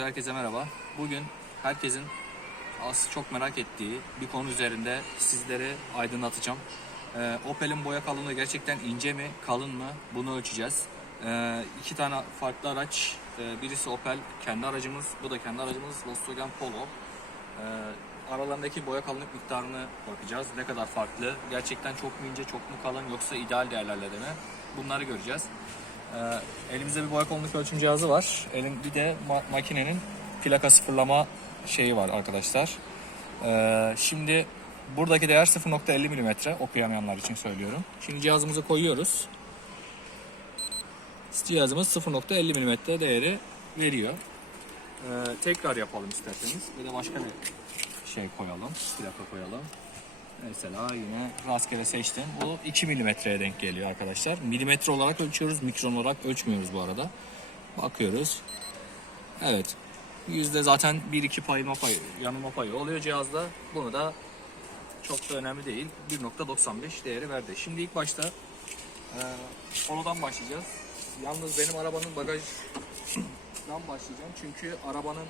Arkadaşlar herkese merhaba. Bugün herkesin az çok merak ettiği bir konu üzerinde sizleri aydınlatacağım. Ee, Opel'in boya kalınlığı gerçekten ince mi, kalın mı? Bunu ölçeceğiz. Ee, iki tane farklı araç. Ee, birisi Opel kendi aracımız, bu da kendi aracımız Volkswagen Polo. Ee, aralarındaki boya kalınlık miktarını bakacağız. Ne kadar farklı? Gerçekten çok mu ince, çok mu kalın yoksa ideal değerlerle de mi? Bunları göreceğiz. Ee, elimizde bir boya kalınlık ölçüm cihazı var. Elim, bir de ma- makinenin plaka sıfırlama şeyi var arkadaşlar. Ee, şimdi buradaki değer 0.50 mm okuyamayanlar için söylüyorum. Şimdi cihazımızı koyuyoruz. Cihazımız 0.50 mm değeri veriyor. Ee, tekrar yapalım isterseniz. Bir de başka bir şey koyalım. Plaka koyalım. Mesela yine rastgele seçtim. Bu 2 milimetreye denk geliyor arkadaşlar. Milimetre olarak ölçüyoruz. Mikron olarak ölçmüyoruz bu arada. Bakıyoruz. Evet. Yüzde zaten 1-2 payma payı, yanılma payı oluyor cihazda. Bunu da çok da önemli değil. 1.95 değeri verdi. Şimdi ilk başta e, başlayacağız. Yalnız benim arabanın bagajdan başlayacağım. Çünkü arabanın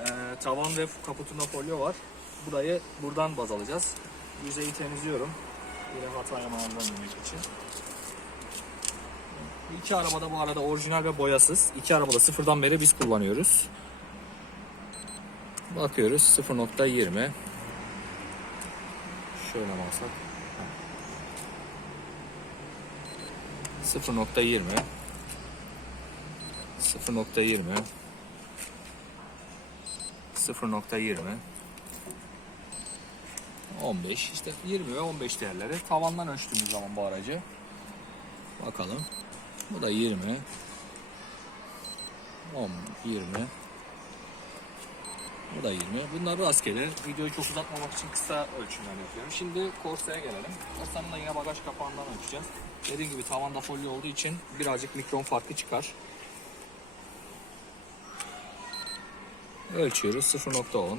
e, tavan ve kaputunda folyo var. Burayı buradan baz alacağız. Yüzeyi temizliyorum. Yine hata yamalarından için. İki arabada bu arada orijinal ve boyasız. İki arabada sıfırdan beri biz kullanıyoruz. Bakıyoruz 0.20 Şöyle mi alsak? 0.20 0.20 0.20 15 işte 20 ve 15 değerleri. Tavandan ölçtüğümüz zaman bu aracı. Bakalım. Bu da 20 10 20 bu da 20 bunlar rastgele. Videoyu çok uzatmamak için kısa ölçümler yapıyorum. Şimdi Corsa'ya gelelim. Corsa'nın da yine bagaj kapağından ölçeceğiz. Dediğim gibi tavanda folyo olduğu için birazcık mikron farkı çıkar. Ölçüyoruz. 0.10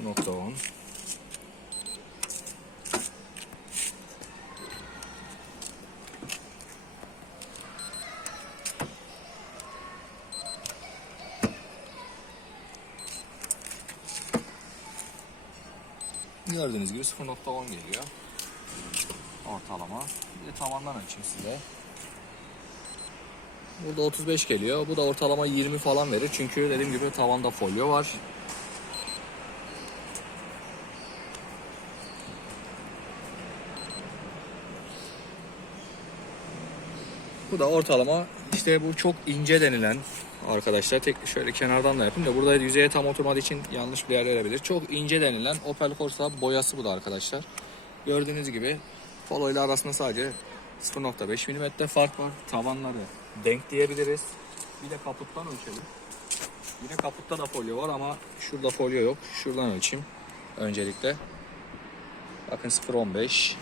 0.10 Gördüğünüz gibi 0.10 geliyor. Ortalama. Bir de tavandan açayım size. Burada 35 geliyor. Bu da ortalama 20 falan verir. Çünkü dediğim gibi tavanda folyo var. Bu da ortalama işte bu çok ince denilen arkadaşlar tek şöyle kenardan da yapayım da burada yüzeye tam oturmadığı için yanlış bir yer verebilir. Çok ince denilen Opel Corsa boyası bu da arkadaşlar. Gördüğünüz gibi Polo ile arasında sadece 0.5 mm fark var. Tavanları denk diyebiliriz. Bir de kaputtan ölçelim. Yine kaputta da folyo var ama şurada folyo yok. Şuradan ölçeyim öncelikle. Bakın 0.15.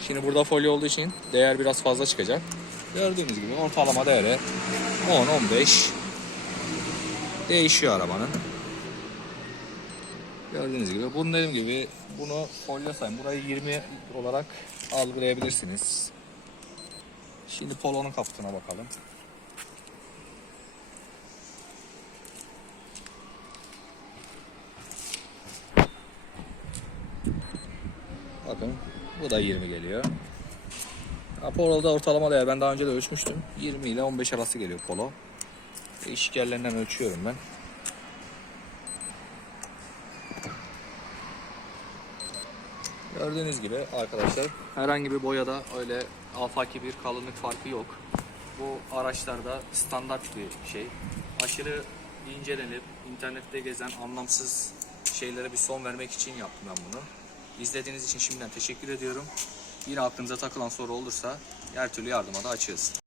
Şimdi burada folyo olduğu için değer biraz fazla çıkacak. Gördüğünüz gibi ortalama değeri 10-15 değişiyor arabanın. Gördüğünüz gibi bunu dediğim gibi bunu folyo sayın. Burayı 20 olarak algılayabilirsiniz. Şimdi Polo'nun kaputuna bakalım. Bakın bu da 20 geliyor. Ha, Polo'da ortalama değer ben daha önce de ölçmüştüm. 20 ile 15 arası geliyor Polo. Değişik yerlerinden ölçüyorum ben. Gördüğünüz gibi arkadaşlar herhangi bir boyada öyle afaki bir kalınlık farkı yok. Bu araçlarda standart bir şey. Aşırı incelenip internette gezen anlamsız şeylere bir son vermek için yaptım ben bunu. İzlediğiniz için şimdiden teşekkür ediyorum. Yine aklınıza takılan soru olursa her türlü yardıma da açığız.